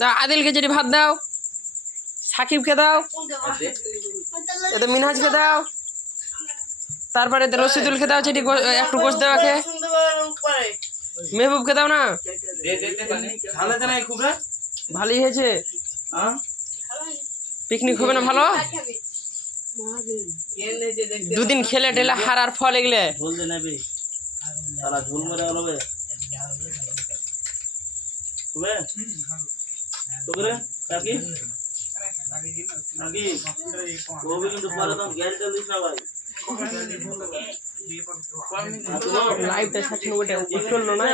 দাও আদিলকে যেটি ভাত দাও, সাকিবকে দাও, এতে মিনহাজকে দাও, তারপরে রশিদুলকে দাও, যেটি একটু গোশ দাও, মেহবুবকে দাও না। ভালোই হয়েছে, পিকনিক হবে না ভালো? দুদিন খেলে টেলে হারার ফল এগুলো লাইভটা সাথে ওটা চললো না,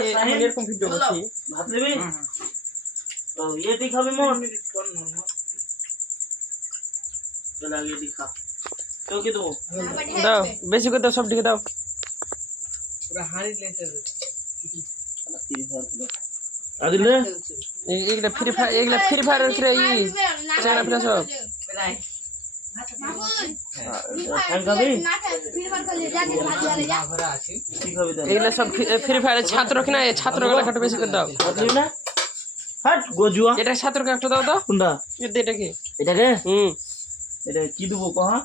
এরকম ভিডিও করছি। ভাত নিবি তো এটি খাবে মোর চল আগে এটি খা, তো কি দেবো দাও, বেশি করে দাও, সব দিকে দাও। পুরো হাড়ি লেতে আদিল রে এগুলা ফ্রি ফায়ার, এগুলা ফ্রি ফায়ার করে এই চ্যানেল প্লাস সব এগুলা সব ফ্রি ফায়ারের ছাত্র কিনা, এই ছাত্রগুলো একটু বেশি করে দাও। এটা ছাত্রকে একটু দাও তো। কোনটা এটা? কি এটাকে? এটা কি দেবো কহা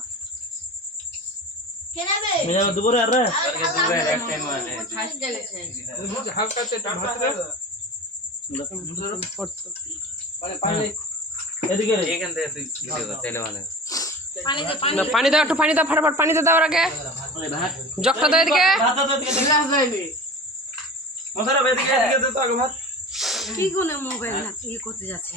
দেবো রে? আরে পানি দাও, একটু পানি দাও, ফটাফট পানি দাও আগে, জগটা দাও এদিকে। কি কোনে মোবাইল করতে যাচ্ছে।